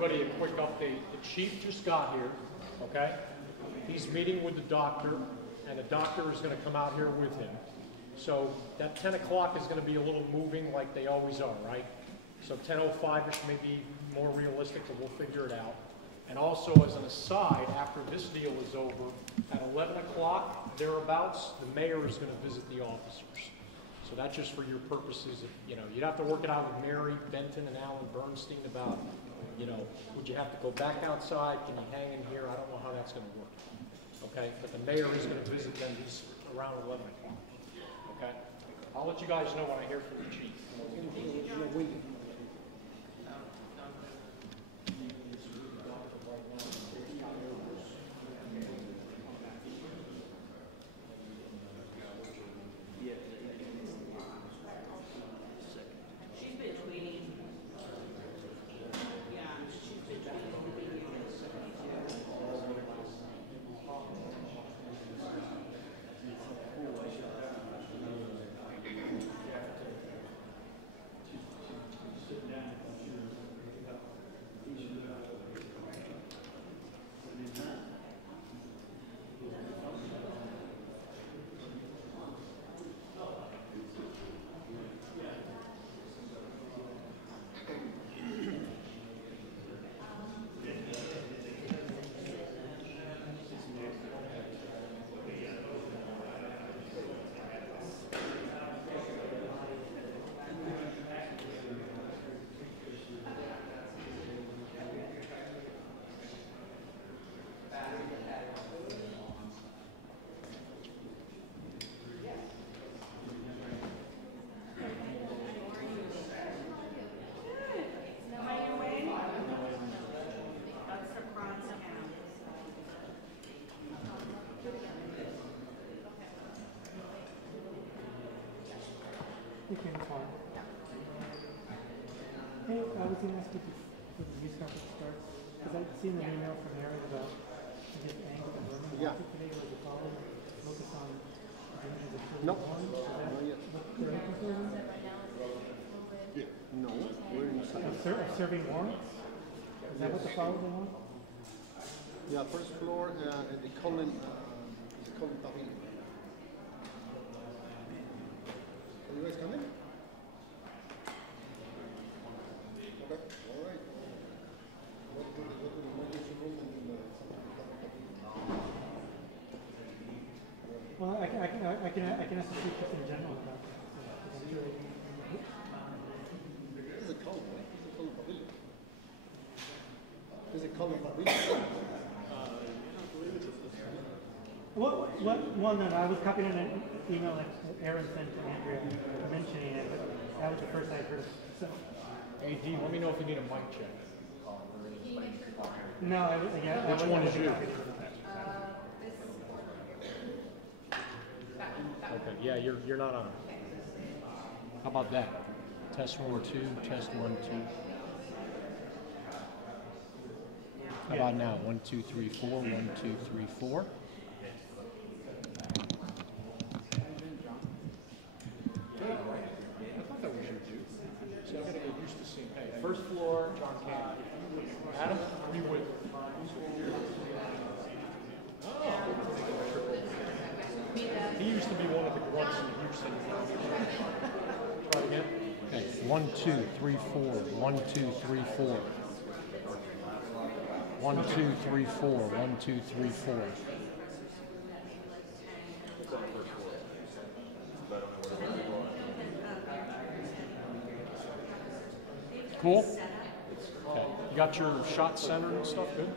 everybody a quick update. The chief just got here, okay? He's meeting with the doctor, and the doctor is going to come out here with him. So that 10 o'clock is going to be a little moving like they always are, right? So 10:05-ish may be more realistic, but we'll figure it out. And also, as an aside, after this deal is over, at 11 o'clock, thereabouts, the mayor is going to visit the officers. So that's just for your purposes. You know, you'd have to work it out with Mary Benton and Alan Bernstein about, you know, would you have to go back outside? Can you hang in here? I don't know how that's going to work. Okay? But the mayor is going to visit them just around 11 o'clock. Okay? I'll let you guys know when I hear from the chief. Okay, that's fine. Hey, I was going to ask you before the news conference starts, because I've seen an email from Aaron about his angle of learning today was a call focus on the dangers of children. Nope. Is that Not yet. what they're looking for? Yeah. No, we're in Serving warrants? Is that what the follow they want? yeah, first floor, and they call him Pavilion. Are you guys coming? Okay, all right. Go to the emergency room and Well, I can ask the chief just in general about that. So, I'm sure There's a column, right? There's a column Pavilion. There's a column Pavilion. Well, no, I was copying an email that Aaron sent to Andrea mentioning it, but that was the first I'd heard of it. So, Hey, Dean, let me know if you need a mic check. no, Which one is you? Okay, yeah, you're not on. How about that? Test 1, 2, test 1, 2. How about now? 1, 2, 3, 4, 1, 2, 3, 4. First floor, John Candy. Adam, are you with? Oh. He used to be one of the grunts in Houston. Try again. Okay, 1, 2, 3, 4. 1, 2, 3, 4. 1, 2, 3, 4. 1, 2, 3, 4. Cool? Okay. You got your shot centered and stuff? Good?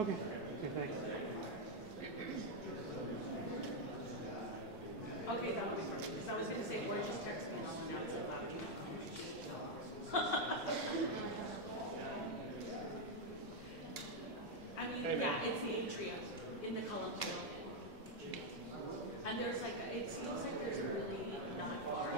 okay. Okay, thanks. Okay, that would be perfect. Because I was going to say, or just text me and I'll announce it loud. I mean, Hey, yeah, man. it's the atrium in the column below. And there's like, it seems like there's really not far.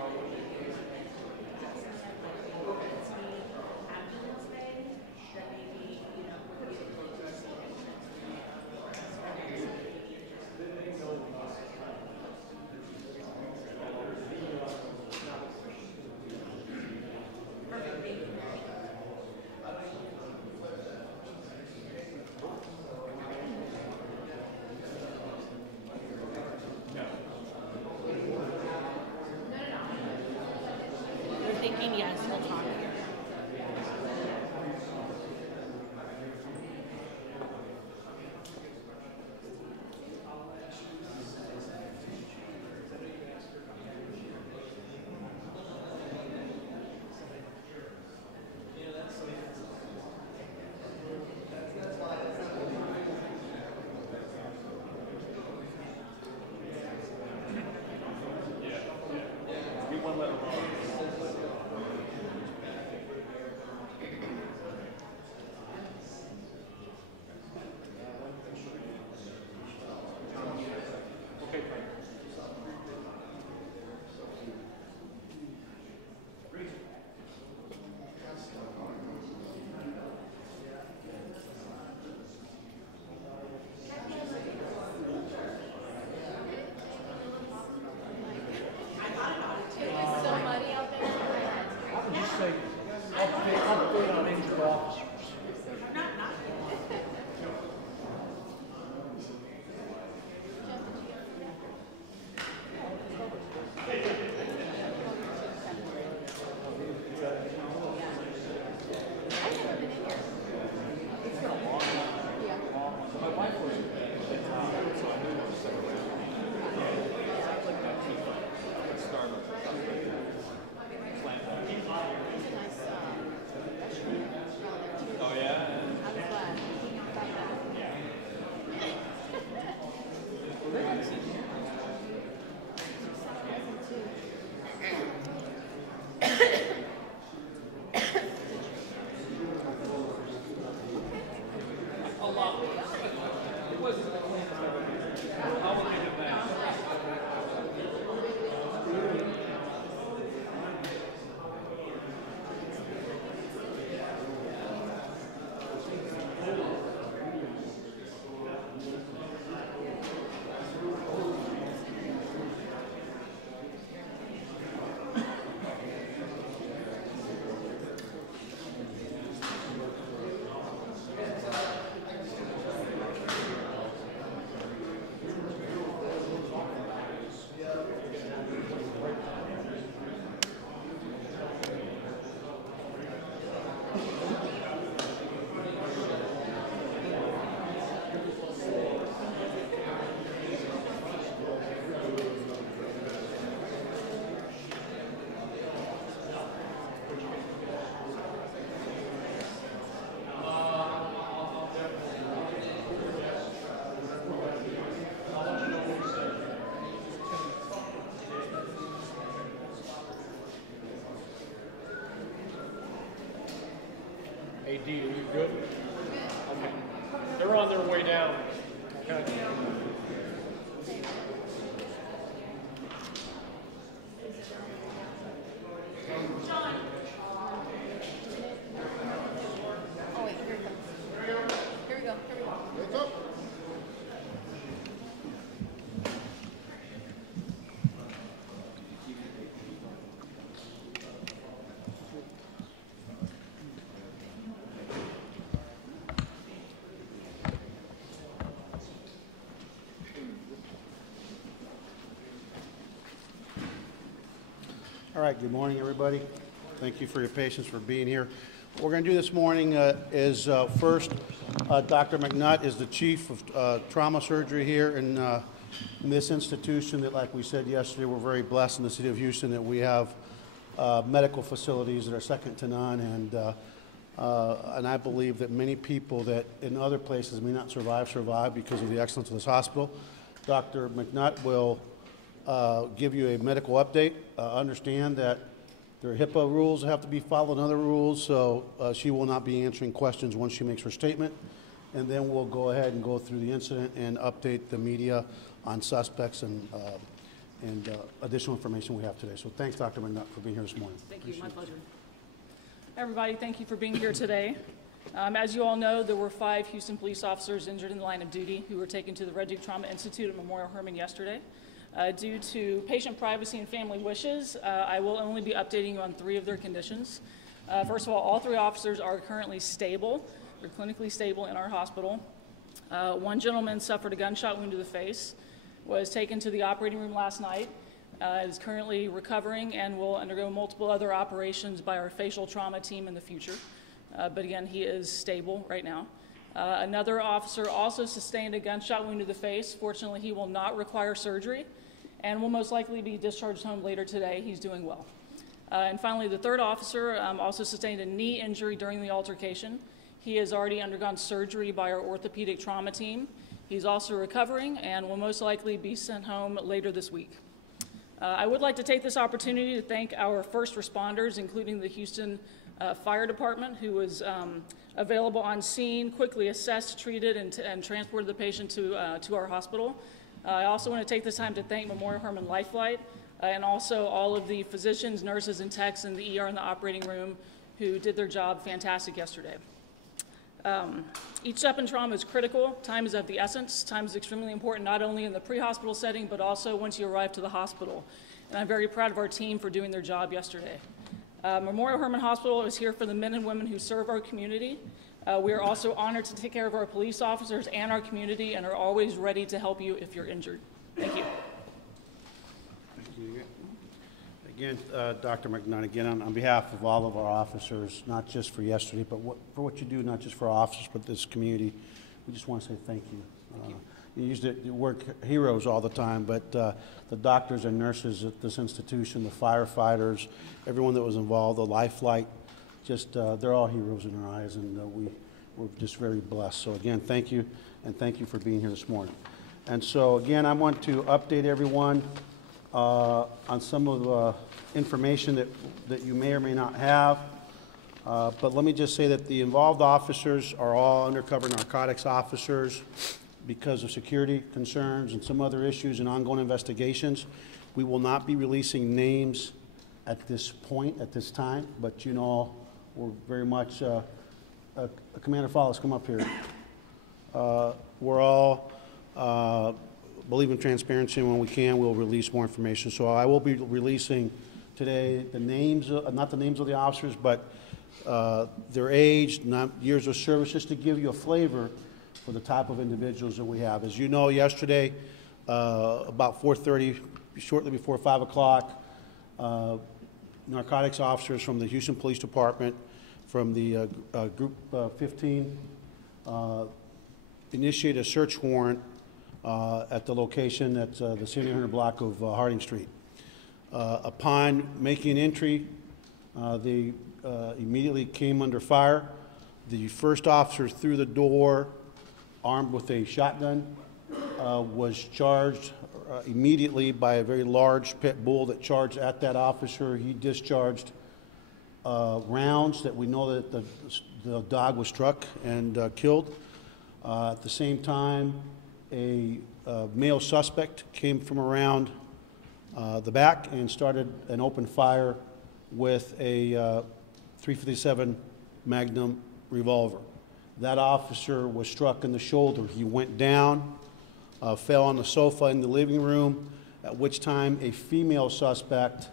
AD, are you good? Okay. They're on their way down. Okay. Oh wait, here it comes. Here we go. Wake up. All right, good morning, everybody. Thank you for your patience for being here. What we're going to do this morning is first, Dr. McNutt is the chief of trauma surgery here in this institution that, like we said yesterday, we're very blessed in the city of Houston that we have medical facilities that are second to none, and I believe that many people that in other places may not survive because of the excellence of this hospital. Dr. McNutt will give you a medical update. Understand that there are HIPAA rules that have to be followed and other rules, so she will not be answering questions once she makes her statement. And then we'll go ahead and go through the incident and update the media on suspects and additional information we have today. So thanks, Dr. McNutt, for being here this morning. Thank you. My pleasure. Everybody, thank you for being here today. As you all know, there were 5 Houston police officers injured in the line of duty who were taken to the Red Duke Trauma Institute at Memorial Hermann yesterday. Due to patient privacy and family wishes, I will only be updating you on 3 of their conditions. First of all 3 officers are currently stable. They're clinically stable in our hospital. One gentleman suffered a gunshot wound to the face, was taken to the operating room last night, is currently recovering and will undergo multiple other operations by our facial trauma team in the future. But again, he is stable right now. Another officer also sustained a gunshot wound to the face. Fortunately, he will not require surgery and will most likely be discharged home later today. He's doing well. And finally, the 3rd officer also sustained a knee injury during the altercation. He has already undergone surgery by our orthopedic trauma team. He's also recovering and will most likely be sent home later this week. I would like to take this opportunity to thank our first responders, including the Houston Fire Department, who was available on scene, quickly assessed, treated, and transported the patient to our hospital. I also want to take this time to thank Memorial Hermann Lifelight and also all of the physicians, nurses, and techs in the ER and the operating room who did their job fantastic yesterday. Each step in trauma is critical. Time is of the essence. Time is extremely important, not only in the pre-hospital setting, but also once you arrive to the hospital. And I'm very proud of our team for doing their job yesterday. Memorial Hermann Hospital is here for the men and women who serve our community. We are also honored to take care of our police officers and our community and are always ready to help you if you're injured. Thank you. Thank you. Again, Dr. McNutt, again, on behalf of all of our officers, not just for yesterday, but for what you do, not just for our officers, but this community, we just want to say thank you. You use the word heroes all the time, but the doctors and nurses at this institution, the firefighters, everyone that was involved, the Lifelight, just they're all heroes in our eyes, and we're just very blessed. So again, thank you, and thank you for being here this morning. And so again, I want to update everyone on some of the information that you may or may not have. But let me just say that the involved officers are all undercover narcotics officers because of security concerns and some other issues and ongoing investigations. We will not be releasing names at this point, at this time, but you know, we're very much, Commander Follis, come up here. We're all believe in transparency, and when we can, we'll release more information. So I will be releasing today the names, not the names of the officers, but their age, not years of service, just to give you a flavor for the type of individuals that we have. As you know, yesterday, about 4:30, shortly before 5 o'clock, narcotics officers from the Houston Police Department, from the Group 15, initiated a search warrant at the location at the 700 block of Harding Street. Upon making entry, they immediately came under fire. The first officer through the door, armed with a shotgun, was charged immediately by a very large pit bull that charged at that officer. He discharged rounds that we know that the dog was struck and killed. At the same time, a male suspect came from around the back and started an open fire with a .357 Magnum revolver. That officer was struck in the shoulder. He went down, fell on the sofa in the living room, at which time a female suspect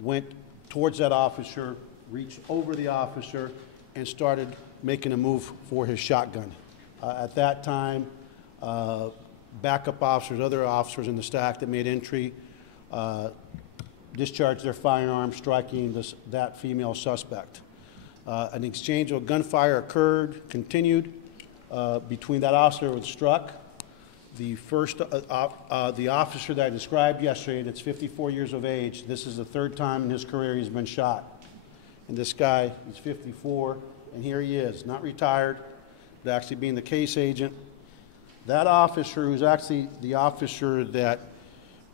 went towards that officer, reached over the officer, and started making a move for his shotgun. At that time, backup officers, other officers in the stack that made entry, discharged their firearms, striking that female suspect. An exchange of gunfire occurred, continued, between that officer who was struck. The first, the officer that I described yesterday, that's 54 years of age, this is the third time in his career he's been shot. And this guy is 54, and here he is, not retired, but actually being the case agent. That officer, who's actually the officer that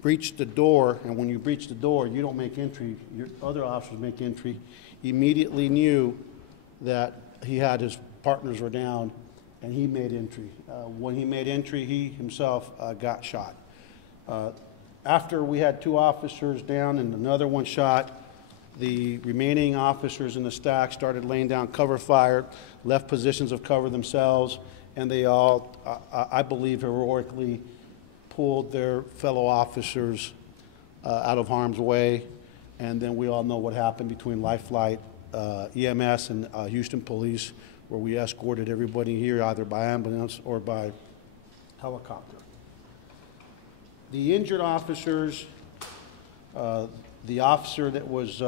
breached the door, and when you breach the door, you don't make entry, your other officers make entry, immediately knew that he had his partners were down, and he made entry. When he made entry, he himself got shot. After we had 2 officers down and another one shot, the remaining officers in the stack started laying down cover fire, left positions of cover themselves, and they all, I believe, heroically pulled their fellow officers out of harm's way. And then we all know what happened between Life Flight, EMS, and Houston Police, where we escorted everybody here either by ambulance or by helicopter. The injured officers, the officer that was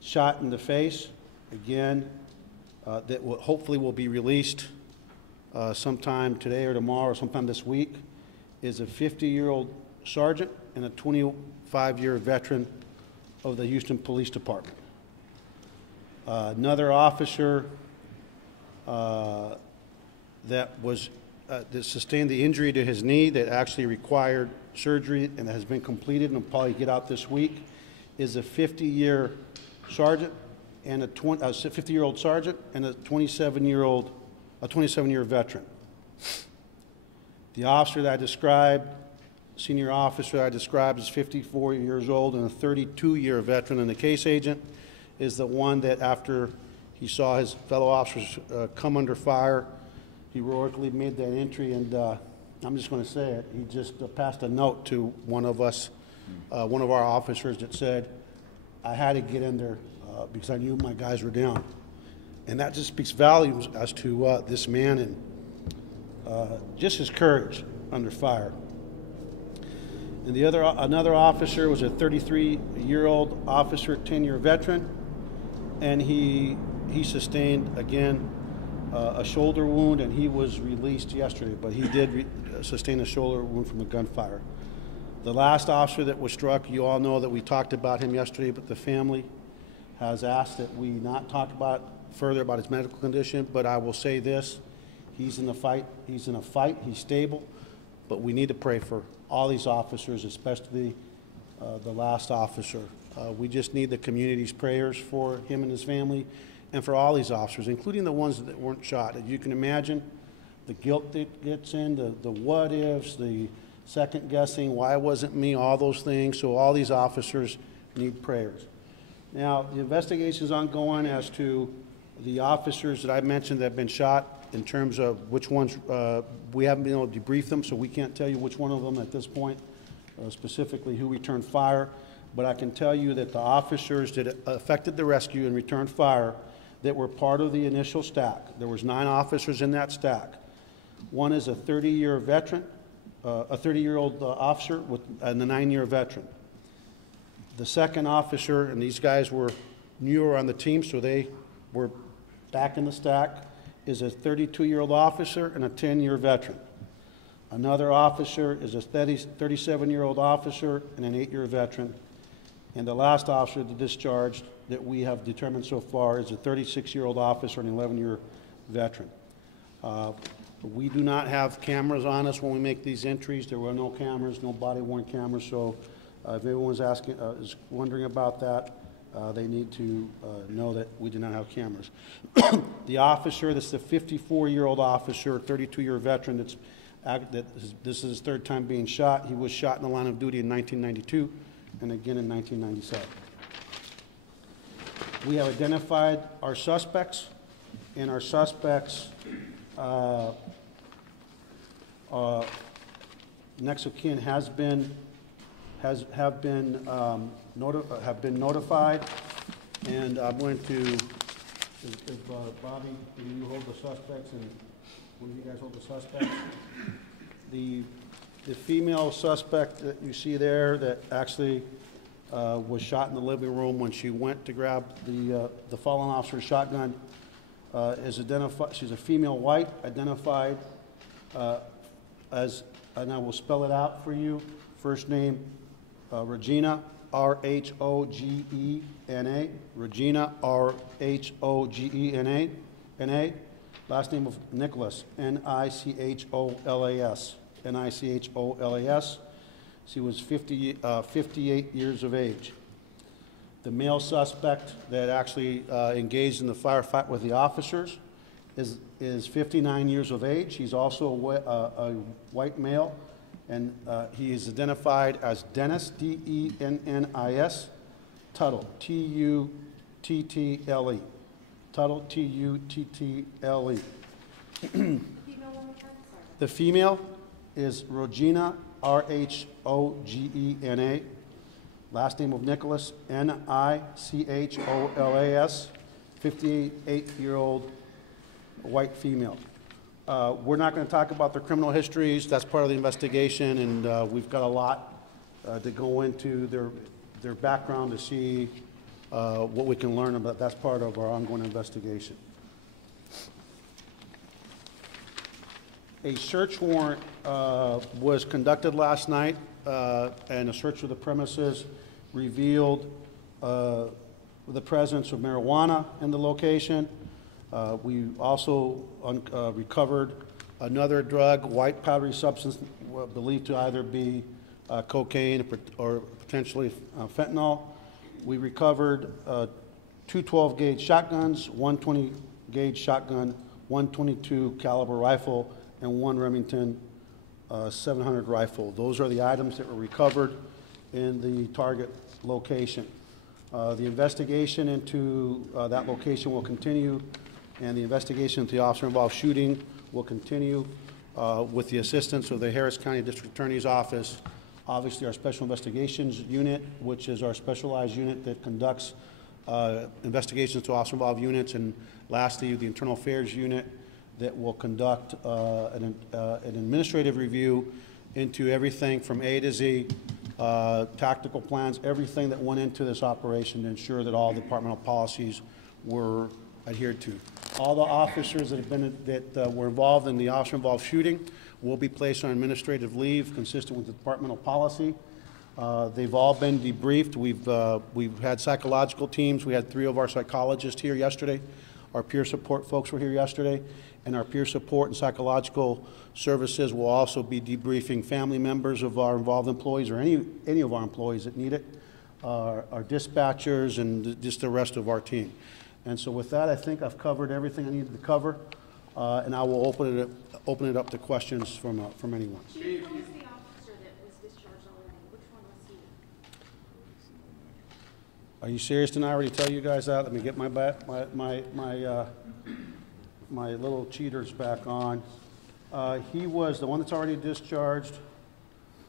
shot in the face, again, that hopefully will be released sometime today or tomorrow or sometime this week, is a 50-year-old sergeant and a 25-year veteran of the Houston Police Department. Another officer that sustained the injury to his knee that actually required surgery and has been completed and will probably get out this week is a 50-year sergeant and a 50-year-old sergeant and a 27-year veteran. The officer that I described, senior officer that I described, is 54 years old and a 32-year veteran, and the case agent is the one that, after he saw his fellow officers come under fire, he heroically made that entry, and I'm just going to say it, he just passed a note to one of us, one of our officers, that said, I had to get in there because I knew my guys were down. And that just speaks volumes as to this man and just his courage under fire. And another officer was a 33-year-old officer, 10-year veteran, and he sustained, again, a shoulder wound, and he was released yesterday, but he did sustain a shoulder wound from a gunfire. The last officer that was struck, you all know that we talked about him yesterday, but the family has asked that we not talk further about his medical condition, but I will say this, he's in a fight, he's stable, but we need to pray for all these officers, especially the last officer. We just need the community's prayers for him and his family, and for all these officers, including the ones that weren't shot. As you can imagine, the guilt that gets in, the what-ifs, the second-guessing, why wasn't me, all those things. So all these officers need prayers. Now, the investigation is ongoing as to the officers that I mentioned that have been shot in terms of which ones, we haven't been able to debrief them, so we can't tell you which one of them at this point, specifically who returned fire. But I can tell you that the officers that affected the rescue and returned fire that were part of the initial stack, there was 9 officers in that stack. One is a 30-year veteran, a 30-year-old officer and a 9-year veteran. The second officer, and these guys were newer on the team, so they were back in the stack, is a 32-year-old officer and a 10-year veteran. Another officer is a 37-year-old officer and an 8-year veteran. And the last officer that discharged that we have determined so far is a 36-year-old officer and an 11-year veteran. We do not have cameras on us when we make these entries. There were no cameras, no body-worn cameras, so if everyone's is wondering about that, they need to know that we do not have cameras. The officer, this is a 54-year-old officer, 32-year veteran, this is his 3rd time being shot. He was shot in the line of duty in 1992 and again in 1997. We have identified our suspects, and our suspects next of kin have been notified, and I'm going to, if Bobby, can you hold the suspects, and one of you guys hold the suspects? The female suspect that you see there that actually was shot in the living room when she went to grab the fallen officer's shotgun is identified. She's a female white, identified as, and I will spell it out for you. First name, Regina, R-H-O-G-E-N-A. Regina, R-H-O-G-E-N-A. Last name of Nicholas, N-I-C-H-O-L-A-S. N-I-C-H-O-L-A-S. She was 58 years of age. The male suspect that actually engaged in the firefight with the officers is 59 years of age. He's also a white male, and he is identified as Dennis, D-E-N-N-I-S, Tuttle, T-U-T-T-L-E. Tuttle, T-U-T-T-L-E. The female is Regina, R-H-O-G-E-N-A. Last name of Nicholas, N-I-C-H-O-L-A-S, 58-year-old white female. We're not going to talk about their criminal histories. That's part of the investigation, and we've got a lot to go into their background to see what we can learn about. That's part of our ongoing investigation. A search warrant was conducted last night, and a search of the premises revealed the presence of marijuana in the location. We also recovered another drug, white powdery substance believed to either be cocaine or potentially fentanyl. We recovered 2 12-gauge shotguns, 1 20-gauge shotgun, 1 22 caliber rifle, and 1 Remington 700 rifle. Those are the items that were recovered in the target location. The investigation into that location will continue, and the investigation into the officer-involved shooting will continue with the assistance of the Harris County District Attorney's Office. Obviously, our Special Investigations Unit, which is our specialized unit that conducts investigations to officer-involved units, and lastly, the Internal Affairs Unit that will conduct an administrative review into everything from A to Z, tactical plans, everything that went into this operation to ensure that all departmental policies were adhered to. All the officers that were involved in the officer-involved shooting will be placed on administrative leave consistent with the departmental policy. They've all been debriefed. We've had psychological teams. We had 3 of our psychologists here yesterday. Our peer support folks were here yesterday, and our peer support and psychological services will also be debriefing family members of our involved employees or any of our employees that need it, our dispatchers, and just the rest of our team. And so with that, I think I've covered everything I needed to cover, and I will open it up to questions from anyone. Chief, who was the officer that was discharged already? Which one was he? Are you serious? Didn't I already tell you guys that? Let me get my little cheaters back on. He was the one that's already discharged.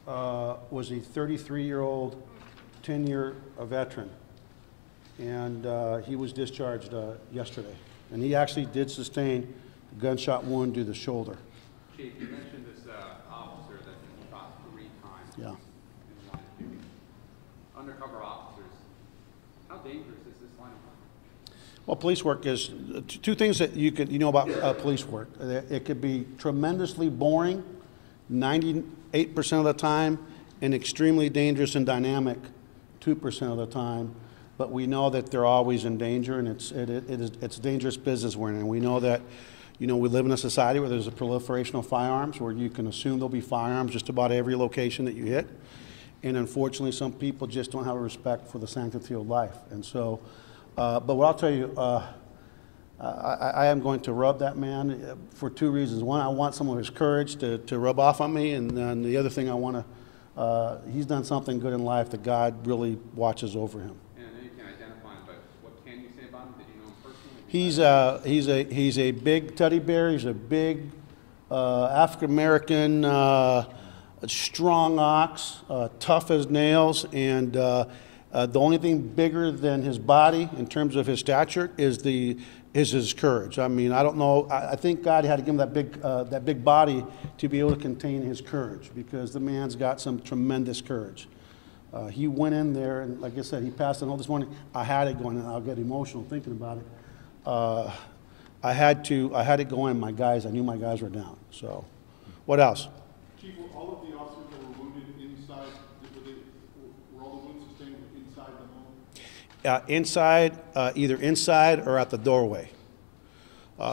Was a 33-year-old, 10-year veteran, and he was discharged yesterday. And he actually did sustain a gunshot wound to the shoulder. Chief, you mentioned this officer that was shot 3 times. Yeah. In the line of duty. Undercover officers, how dangerous is this line of work? Well, police work is two things that you know about police work. It could be tremendously boring, 98% of the time, and extremely dangerous and dynamic 2% of the time. But we know that they're always in danger, and it's dangerous business we're in. And we know that, we live in a society where there's a proliferation of firearms, where you can assume there'll be firearms just about every location that you hit. And unfortunately, some people just don't have a respect for the sanctity of life. And so, but what I'll tell you, I am going to rub that man for 2 reasons. One, I want some of his courage to rub off on me, and then the other thing I want to, he's done something good in life that God really watches over him. And I know you can't identify him, but what can you say about him? Did you know him personally? He's a big teddy bear. He's a big African-American, strong ox, tough as nails, and the only thing bigger than his body in terms of his stature is his courage. I mean, I don't know. I think God had to give him that big body to be able to contain his courage, because the man's got some tremendous courage. He went in there, and like I said, he passed the note this morning. I had it going, and I'll get emotional thinking about it. I had it going. My guys, I knew my guys were down. So, what else? Chief, were all of the officers that were wounded inside, were all the wounds sustained inside the home? Inside, either inside or at the doorway.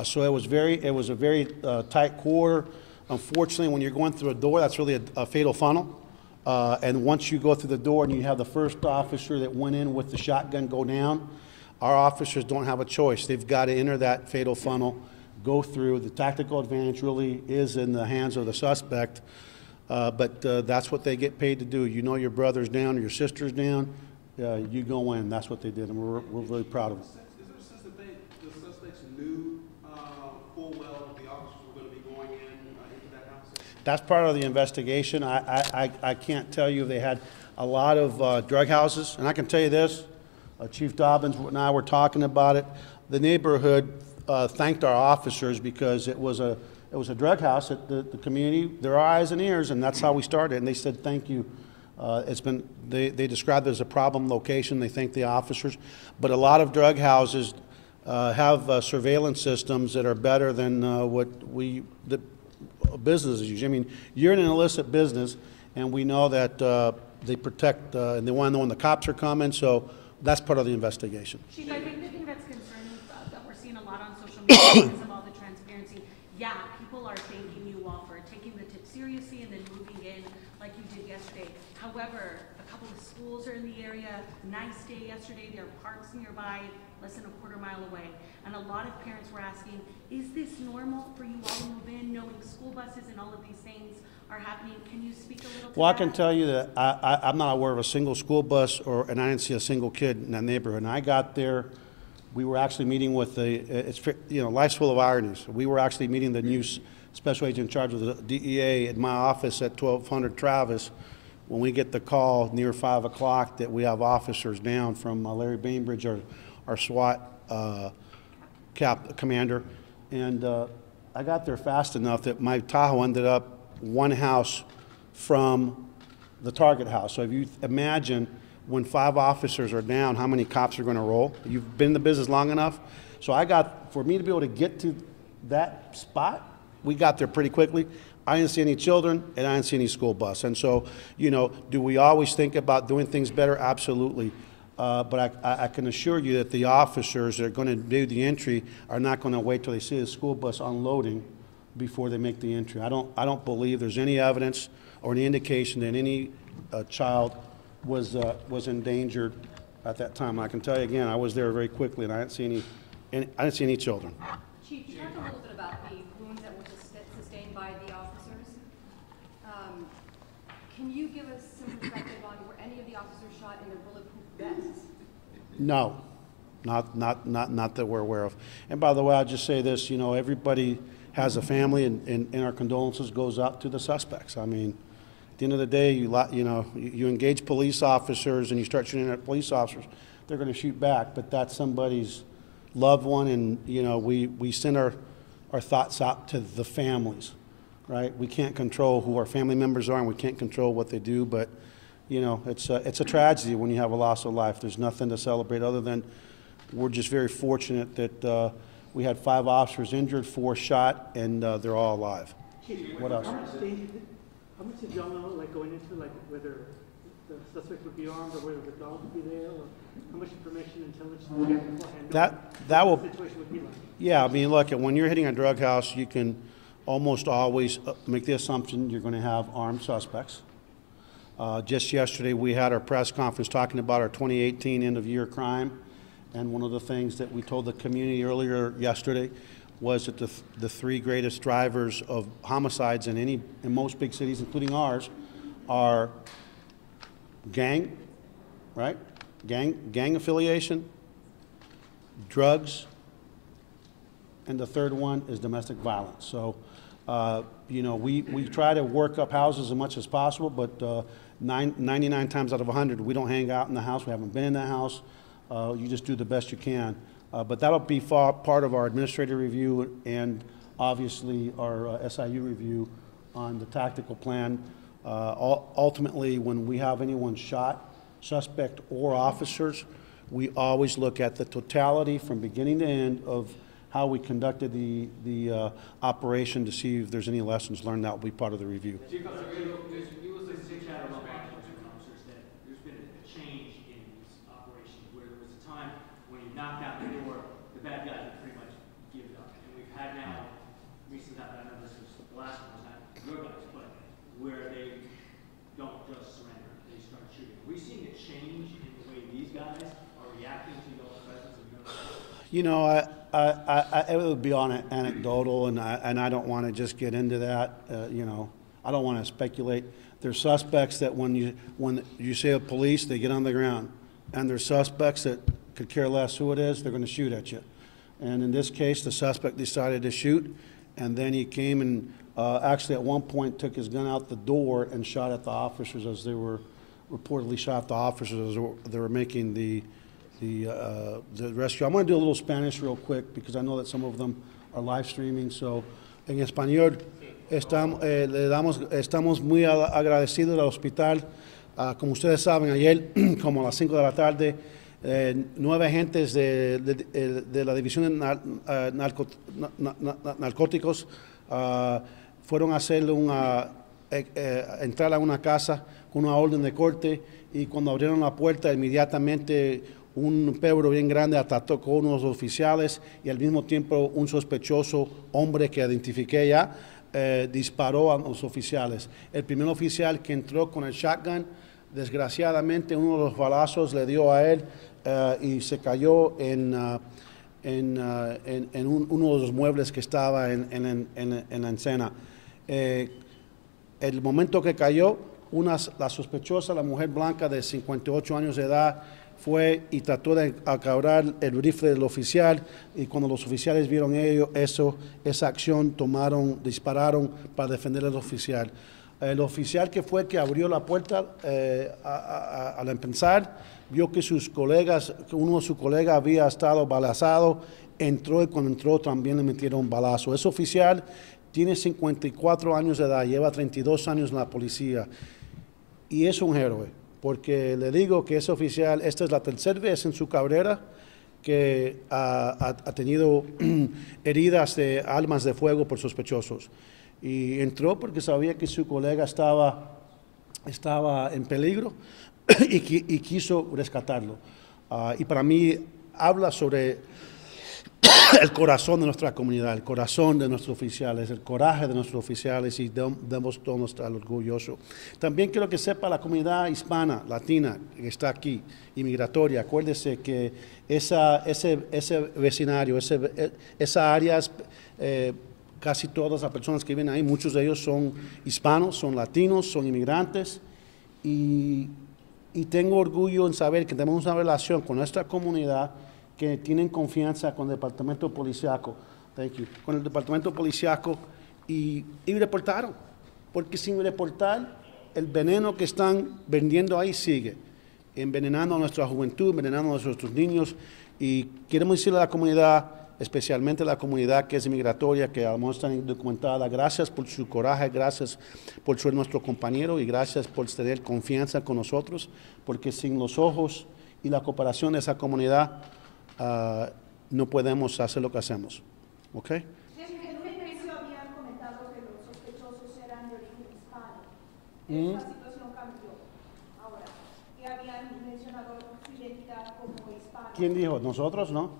So it was a very tight quarter. Unfortunately, when you're going through a door, that's really a fatal funnel. And once you go through the door and you have the first officer that went in with the shotgun go down, our officers don't have a choice. They've got to enter that fatal funnel, go through. The tactical advantage really is in the hands of the suspect, but that's what they get paid to do. You know your brother's down or your sister's down, you go in. That's what they did, and we're really proud of them. Is there a sense that the suspects knew full well that the officers were going to be going into that house? That's part of the investigation. I can't tell you if they had a lot of drug houses, and I can tell you this. Chief Dobbins and I were talking about it. The neighborhood thanked our officers because it was a drug house at the community. There are eyes and ears, and that's how we started. And they said thank you. They described it as a problem location. They thanked the officers, but a lot of drug houses have surveillance systems that are better than the businesses use. I mean, you're in an illicit business, and we know that they protect and they want to know when the cops are coming. So that's part of the investigation. Chief, I think the thing that's concerning that we're seeing a lot on social media because of all the transparency. Yeah, people are thanking you all for taking the tip seriously and then moving in like you did yesterday. However, a couple of schools are in the area. Nice day yesterday. There are parks nearby, less than a quarter-mile away. And a lot of parents were asking, is this normal for you all to move in, knowing school buses and all of these things are happening? Can you speak a little to that? Well, I can tell you that I'm not aware of a single school bus, and I didn't see a single kid in that neighborhood. And I got there, we were actually meeting with life's full of ironies. We were actually meeting the new special agent in charge of the DEA at my office at 1200 Travis when we get the call near 5 o'clock that we have officers down from Larry Bainbridge, our SWAT commander. And I got there fast enough that my Tahoe ended up one house from the target house. So if you imagine when 5 officers are down, how many cops are going to roll? You've been in the business long enough. So for me to be able to get to that spot, we got there pretty quickly. I didn't see any children, and I didn't see any school bus. And so, do we always think about doing things better? Absolutely. But I can assure you that the officers that are going to do the entry are not going to wait till they see the school bus unloading before they make the entry. I don't believe there's any evidence or any indication that any child was endangered at that time. I can tell you again, I was there very quickly, and I didn't see I didn't see any children. Chief, you talked a little bit about the wounds that were sustained by the officers. Can you give us some perspective on were any of the officers shot in their bulletproof vests? No, not that we're aware of. And by the way, I'll just say this, you know, everybody has a family, and our condolences goes out to the suspects. I mean, at the end of the day, you engage police officers and you start shooting at police officers, they're going to shoot back, but that's somebody's loved one, and, you know, we send our thoughts out to the families, right? We can't control who our family members are, and we can't control what they do, but, you know, it's a tragedy when you have a loss of life. There's nothing to celebrate other than we're just very fortunate that we had 5 officers injured, 4 shot, and they're all alive. What else? How much did y'all know, like, going into, like, whether the suspect would be armed or whether the dog would be there, or how much information, intelligence did you have beforehand? That will, What the situation would be like? yeah, I mean, look, when you're hitting a drug house, you can almost always make the assumption you're going to have armed suspects. Just yesterday, we had our press conference talking about our 2018 end-of-year crime, and one of the things that we told the community earlier yesterday was that the 3 greatest drivers of homicides in most big cities, including ours, are gang, right? Gang affiliation, drugs, and the third one is domestic violence. So, you know, we try to work up houses as much as possible, but 99 times out of 100, we don't hang out in the house. We haven't been in the house. You just do the best you can. But that'll be part of our administrative review and obviously our SIU review on the tactical plan. Ultimately, when we have anyone shot, suspect or officers, we always look at the totality from beginning to end of how we conducted the operation to see if there's any lessons learned. That will be part of the review. There's been a change in these operations where there was a time when you knocked out the door, the bad guys would pretty much give it up. And we've had now, recently, I know this was the last one, was not your guys, but where they don't just surrender, they start shooting. Are we seeing a change in the way these guys are reacting to your presence of your guns? You know, it would be anecdotal, and I don't want to just get into that. You know, I don't want to speculate. There's suspects that when you say the police, they get on the ground, and there's suspects that could care less who it is. They're going to shoot at you. And in this case, the suspect decided to shoot, and then he came and actually at one point took his gun out the door and shot at the officers as they were reportedly shot at the officers as they were making the rescue. I'm going to do a little Spanish real quick because I know that some of them are live streaming. So, en español, estamos muy agradecidos al hospital. Como ustedes saben, ayer, como a las 5 de la tarde, 9 agentes de la División de Narcóticos fueron a hacer entrar a una casa con una orden de corte, y cuando abrieron la puerta, inmediatamente un perro bien grande atacó con unos oficiales, y al mismo tiempo un sospechoso hombre que identifiqué ya disparó a los oficiales. El primer oficial que entró con el shotgun, desgraciadamente uno de los balazos le dio a él y se cayó en uno de los muebles que estaba en la escena. El momento que cayó, la sospechosa, la mujer blanca de 58 años de edad, fue y trató de acabar el rifle del oficial, y cuando los oficiales vieron esa acción, dispararon para defender al oficial. El oficial que fue que abrió la puerta al empezar, vio que uno de sus colegas había estado balazado, entró, y cuando entró también le metieron un balazo. Ese oficial tiene 54 años de edad, lleva 32 años en la policía, y es un héroe. Porque le digo que ese oficial, esta es la tercera vez en su carrera que ha tenido heridas de armas de fuego por sospechosos. Y entró porque sabía que su colega estaba en peligro y quiso rescatarlo. Y para mí habla sobre el corazón de nuestra comunidad, el corazón de nuestros oficiales, el coraje de nuestros oficiales y debemos todos estar orgullosos. También quiero que sepa la comunidad hispana, latina, que está aquí, inmigratoria. Acuérdese que ese vecindario, esa área, casi todas las personas que viven ahí, muchos de ellos son hispanos, son latinos, son inmigrantes y tengo orgullo en saber que tenemos una relación con nuestra comunidad que tienen confianza con el departamento policiaco, con el departamento policiaco y reportaron, porque sin reportar el veneno que están vendiendo ahí sigue, envenenando a nuestra juventud, envenenando a nuestros niños y queremos decirle a la comunidad, especialmente a la comunidad que es inmigratoria, que a lo mejor está indocumentada, gracias por su coraje, gracias por ser nuestro compañero y gracias por tener confianza con nosotros, porque sin los ojos y la cooperación de esa comunidad, no podemos hacer lo que hacemos. ¿Ok? En un inicio habían comentado que los sospechosos eran de origen hispano. Esta situación cambió ahora. Que habían mencionado su identidad como hispano. ¿Quién dijo? ¿Nosotros? ¿No?